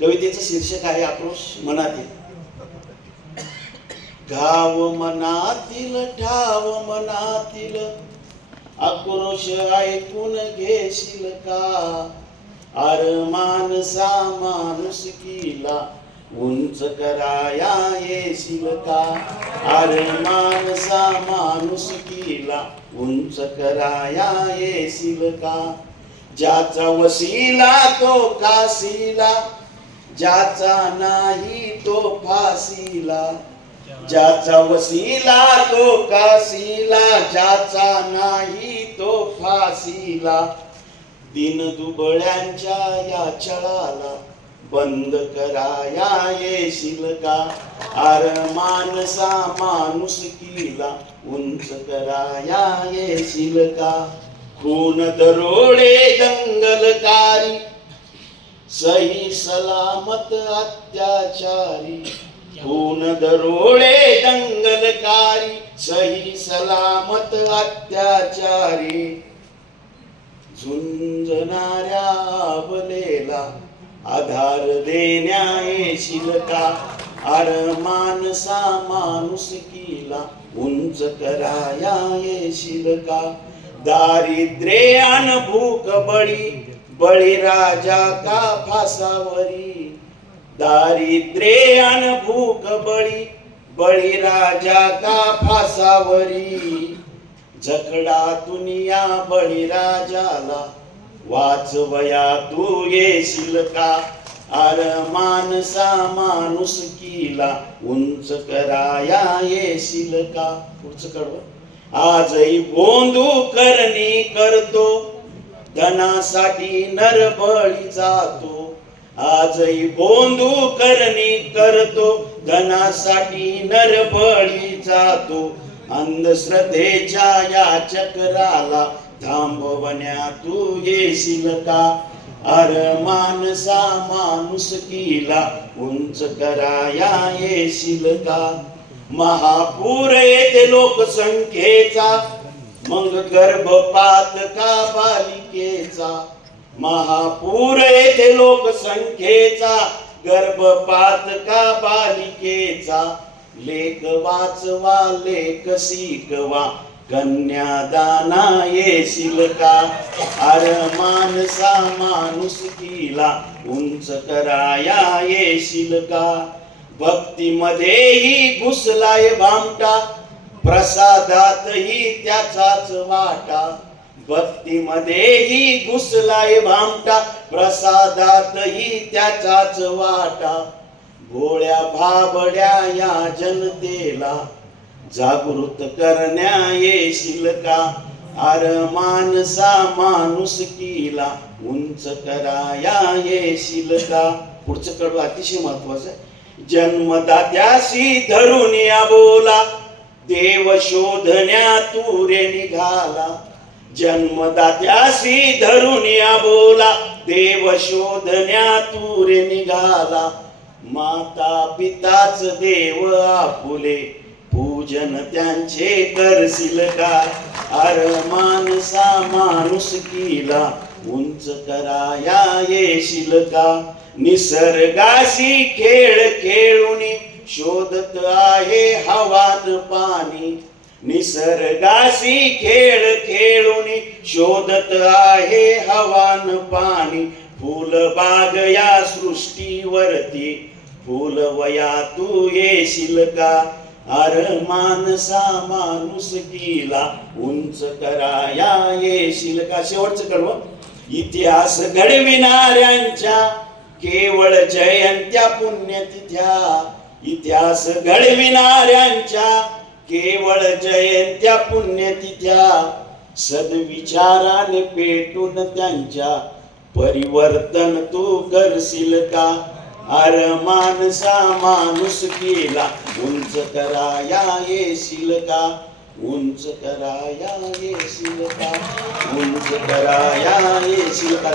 कवितेचे शीर्षक आहे आक्रोश मनातील. घाव मनातील ठाव मनातील. आक्रोश ऐकून घेशील का? अर मानसा माणूस किला उंच कराया येशील का? अर मानसा माणूस किला उंच कराया येशील का? ज्याचा वसीला तो काशीला ज्याचा नाही तो फासीला ज्याचा वसीला तो कासीला ज्याचा नाही तो फासीला. दिन दुबळ्यांच्या या छळाला बंद कराया येशील का? आर मानसा माणूस किला उंच कराया येशील का? खून दरोडे दंगलकारी सही सलामत अत्याचारी खून दरोडे दंगलकारी सही सलामत अत्याचारी झुंजणाऱ्या आवलेला आधार देण्या येशील का? अर मानसा माणूस किला उंच कराया येशील का? दारिद्र्यान भूक बळी बळीराजा का फासावरी? दारिद्र्य अन भूक बळी. बळीराजा का फासावरी? झकडा दुनिया बळीराजाला वाचवया तू येशील का? अर मानसा माणूस किला उंच कराया येशील का? पुढचं कळव. आजही गोंधू करणी करतो. धनासाठी नरबळी जातो. आजही गोंधू करणी करतो. धनासाठी नरबळी जातो. अंधश्रद्धेच्या या चक्राला थांबवण्या तू येशील का? अर मानसा माणूस किला उंच कराया येशील का? महापूर येथे लोकसंख्येचा मग गर्भपात का बालिकेचा? महापूर येथे लोकसंख्येचा. गर्भपात का बालिकेचा? लेख वाचवा लेख शिकवा. कन्यादाना येशील का? अर माणसा माणूस तिला उंच कराया येशील का? भक्तीमध्येही घुसलाय भामटा. प्रसादातही त्याचाच वाटा. भक्तीमध्येही घुसलाय भामटा. प्रसादातही त्याचाच वाटा. भोळ्या भाबड्या या जनतेला जागृत करण्या येशील का? अर मानसा माणूस किला उंच कराया येशील का? पुढचं कडू अतिशय महत्वाचं आहे. जन्मदात्याशी धरून या बोला. देव शोधण्या तुरे निघाला. जन्मदात्याशी धरून या बोला देव शोधण्या तुरे निघाला. माता पिताच देव आपुले. पूजन त्यांचे करशील का अर माणसा माणूस किला. उंच कराया येशील का? निसर्गाशी खेळ खेळून शोधत आहे हवान पाणी. निसर्गाशी खेळ खेळून शोधत आहे हवान पाणी. फुलबाग या सृष्टीवरती. फुलवया तू येशील का? अर मानसा माणूस किला. उंच कराया येशील का? शेवटचं कळव. इतिहास घडविणाऱ्यांच्या. केवळ जयंत्या पुण्यतिथ्या. इतिहास घडविणाऱ्यांच्या केवळ जयंत्या पुण्यतिथ्या सद्विचाराने पेटून त्यांच्या परिवर्तन तू करशील का? अर माणसा माणूस केला उंच कराया येशील का? उंच कराया येशील का? उंच कराया येशील का?